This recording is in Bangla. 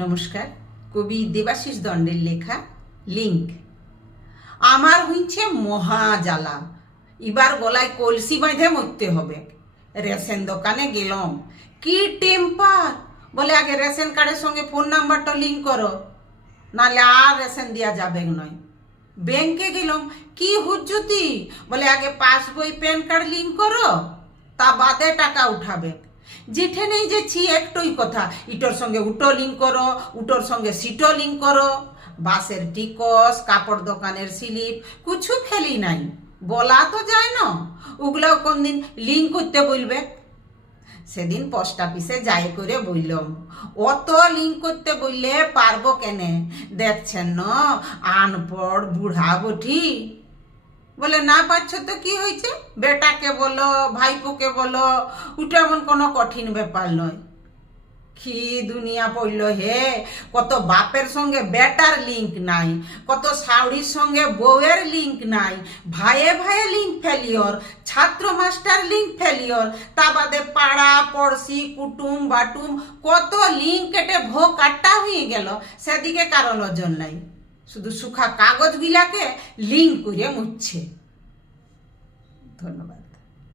নমস্কার। কবি দেবাশিস দণ্ডের লেখা লিঙ্ক। আমার হইছে মহা জ্বালা, এবার গলায় কলসি বাঁধে মরতে হবে। রেশন দোকানে গেলাম, কি টেম্পার! বলে আগে রেশন কার্ডের সঙ্গে ফোন নাম্বারটা লিঙ্ক করো, নাহলে আর রেশন দেওয়া যাবে নয়। ব্যাংকে গেলাম, কি হুজ্জুতি! বলে আগে পাসবই প্যান কার্ড লিঙ্ক করো, তা বাদে টাকা উঠাবে। যেখানেই যেছি একটাই কথা, ইটোর সঙ্গে উটো লিঙ্ক করো, উটোর সঙ্গে সিটো লিঙ্ক করো। বাসের টিকস, কাপড় দোকানের স্লিপ, কিছু ফেলি নাই। বলা তো যায় না, ওগুলাও কোনদিন লিঙ্ক করতে বলবে। সেদিন পোস্ট অফিসে যাই করে বললাম, অত লিঙ্ক করতে বললে পারবো কেনে? দেখছেন না আনপড় বুড়া বঠি। বলে না পারছো তো কি হয়েছে, বেটাকে বলো, ভাইপোকে বলো, ওটা এমন কোনো কঠিন ব্যাপার নয়। কি দুনিয়া পড়ল হে! কত বাপের সঙ্গে বেটার লিঙ্ক নাই, কত শাওড়ির সঙ্গে বউয়ের লিঙ্ক নাই, ভাইয়ে ভাইয়ে লিঙ্ক ফেলিওর, ছাত্র মাস্টার লিঙ্ক ফেলিওর, তা বাদে পাড়া পড়শি কুটুম বাটুম কত লিঙ্ক কেটে ভো কাট্টা হয়ে গেল। সেদিকে কারো নজর নাই, শুধু সুখা কাগজগুলাকে লিঙ্ক করে মুছছে। ধন্যবাদ।